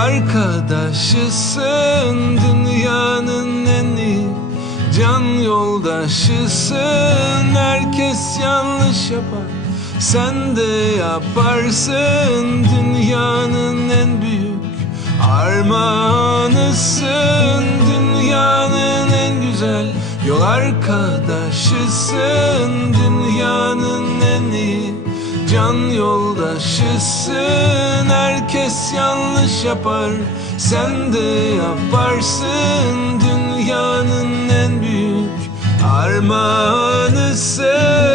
arkadaşısın Dünyanın en iyi Can yoldaşısın. Herkes yanlış yapar Sen de yaparsın. Dünyanın en büyük Armağanısın. Dünyanın en güzel Yol arkadaşısın Can yoldaşısın Herkes yanlış yapar. Sen de yaparsın Dünyanın en büyük Armağanısın